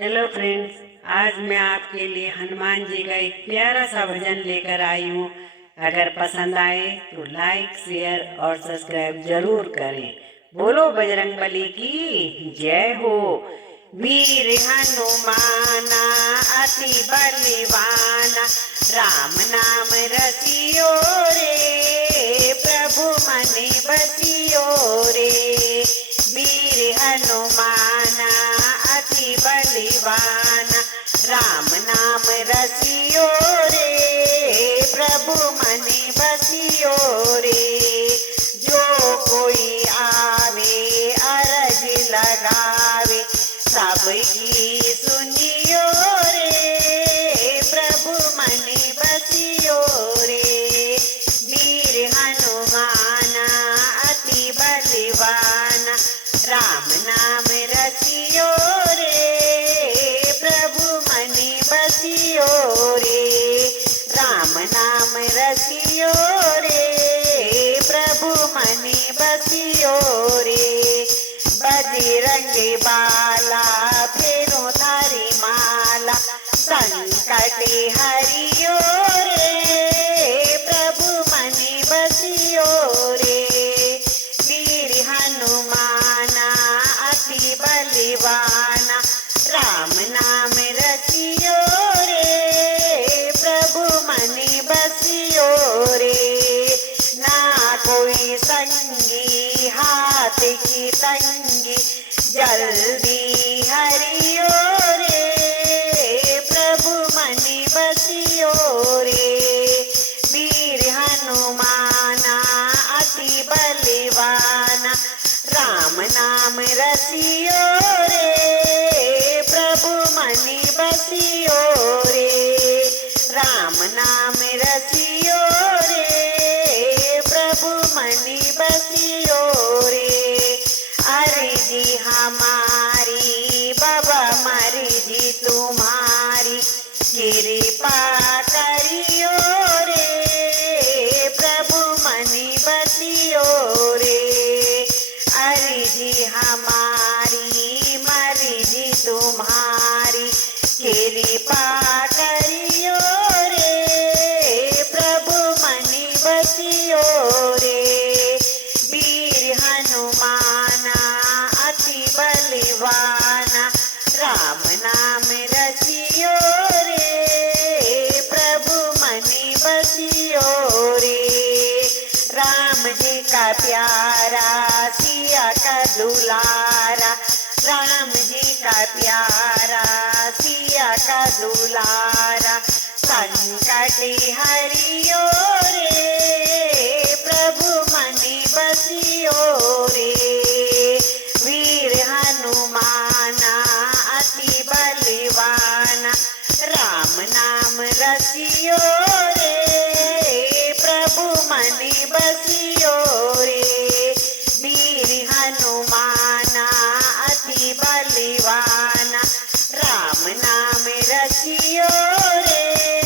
Hello friends, आज मैं आपके लिए हनुमान जी का एक प्यारा सा भजन लेकर आई हूँ। अगर पसंद आए तो लाइक, शेयर और सब्सक्राइब जरूर करें। बोलो बजरंगबली की जय हो। वीर हनुमाना अति बलवाना, राम नाम रसियो रे, प्रभु मन बसियो रे। वीर हनुमाना अति बलवाना, राम नाम रसियो रे, प्रभु मन बसियो रे। जो कोई आवे अरज लगावे, सबकी सुनियो रे, प्रभु मन बसियो रे। वीर हनुमाना अति बलवाना, राम नाम रसियो रे, प्रभु मन बसियो रे। राम नाम रसियो रे, प्रभु मन बसियो रे। बजरंग बाला फेरो थारी माला, संकट हरियो रे, प्रभु मन बसियो रे। वीर हनुमाना अति बलवाना, राम नाम रसियो रे, प्रभु मन बसियो रे। ना कोई संगी हाथ की तंगी, जल्दी हरियो रे, प्रभु मन बसियो रे। वीर हनुमाना अति बलवाना, राम नाम रसियो रे, प्रभु मन बसियो रे। राम नाम रसियो रे, प्रभु मन बसियो रे। अर्जी हमारी बाबा मर्जी तुम्हारी, कृपा करियो रे, प्रभु मन बसियो रे। अर्जी हमारी मर्जी तुम्हारी, कृपा करियो रे, प्रभु मन बसियो रे। वीर हनुमाना अति बलवाना, राम नाम रसियो रे, प्रभु मन बसियो रे। राम जी का प्यारा सिया का दुलारा, राम जी का प्यारा सिया का दुलारा। संकट हरियो रे, प्रभु मन बसियो रे। वीर हनुमाना अति बलवाना, राम नाम रसियो रे, प्रभु मन बसियो रे। वीर हनुमाना अति बलवाना, राम नाम रसियो रे,